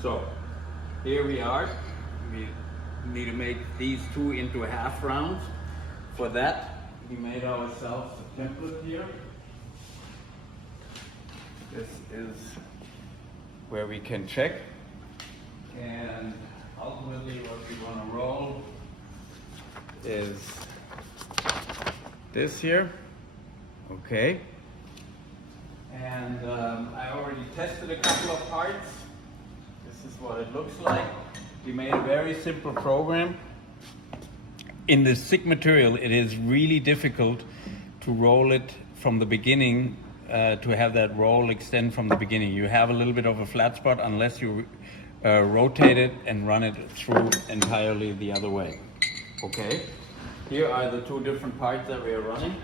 So here we are. We need to make these two into half rounds. For that, we made ourselves a template here. This is where we can check. And ultimately what we want to roll is this here. Okay. And I already tested a couple of parts. This is what it looks like. We made a very simple program. In the thick material, it is really difficult to roll it from the beginning, to have that roll extend from the beginning. You have a little bit of a flat spot unless you rotate it and run it through entirely the other way. Okay, here are the two different parts that we are running.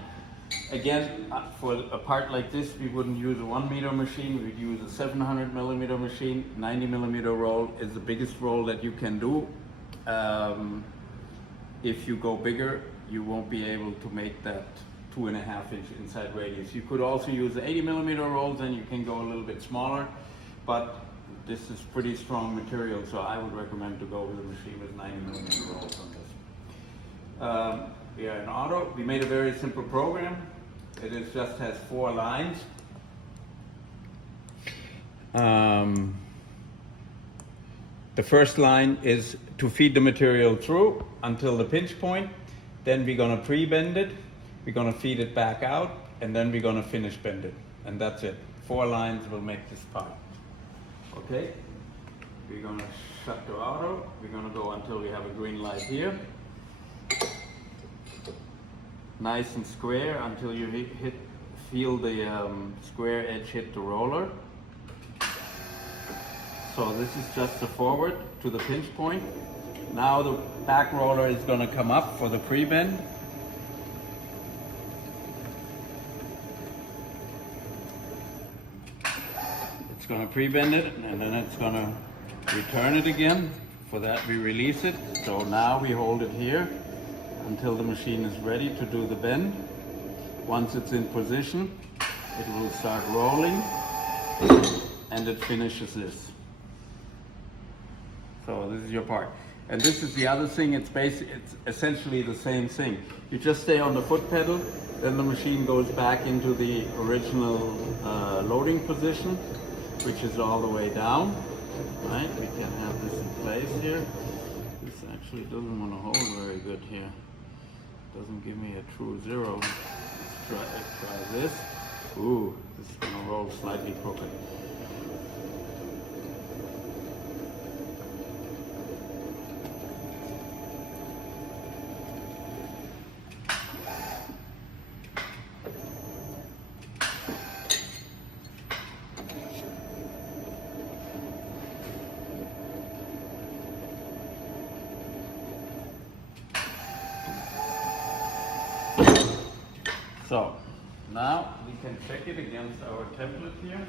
Again, for a part like this, we wouldn't use a 1 meter machine, we'd use a 700 millimeter machine. 90 millimeter roll is the biggest roll that you can do. If you go bigger, you won't be able to make that 2.5 inch inside radius. You could also use 80 millimeter rolls and you can go a little bit smaller, but this is pretty strong material, so I would recommend to go with a machine with 90 millimeter rolls on this. We are in auto. We made a very simple program. It just has 4 lines. The first line is to feed the material through until the pinch point. Then we're going to pre-bend it. We're going to feed it back out, and then we're going to finish bend it. And that's it. 4 lines will make this part. Okay? We're going to shut to auto. We're going to go until we have a green light here. Nice and square until you feel the square edge hit the roller. So this is just the forward to the pinch point. Now the back roller is going to come up for the pre-bend. It's going to pre-bend it, and then it's going to return it again. For that we release it. So now we hold it here until the machine is ready to do the bend. Once it's in position, it will start rolling, and it finishes this. So this is your part. And this is the other thing, it's essentially the same thing. You just stay on the foot pedal, then the machine goes back into the original loading position, which is all the way down. Right? We can have this in place here. This actually doesn't want to hold very good here. Doesn't give me a true 0. Let's try this. Ooh, this is going to roll slightly crooked. So now we can check it against our template here.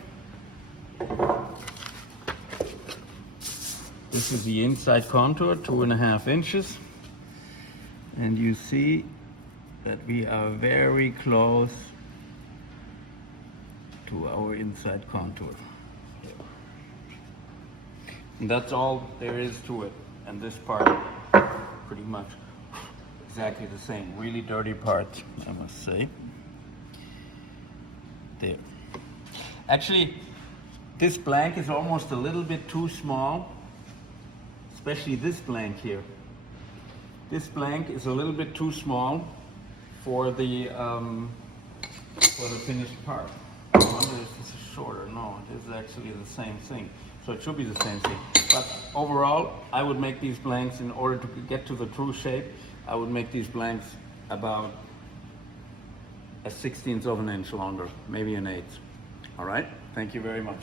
This is the inside contour, 2.5 inches. And you see that we are very close to our inside contour. And that's all there is to it. And this part, pretty much exactly the same. Really dirty part, I must say. There. Actually, this blank is almost a little bit too small, especially this blank here. This blank is a little bit too small for the finished part. I wonder if this is shorter. No, it is actually the same thing. So it should be the same thing. But overall, I would make these blanks, in order to get to the true shape, I would make these blanks about a 1/16 of an inch longer, maybe an 1/8. All right, thank you very much.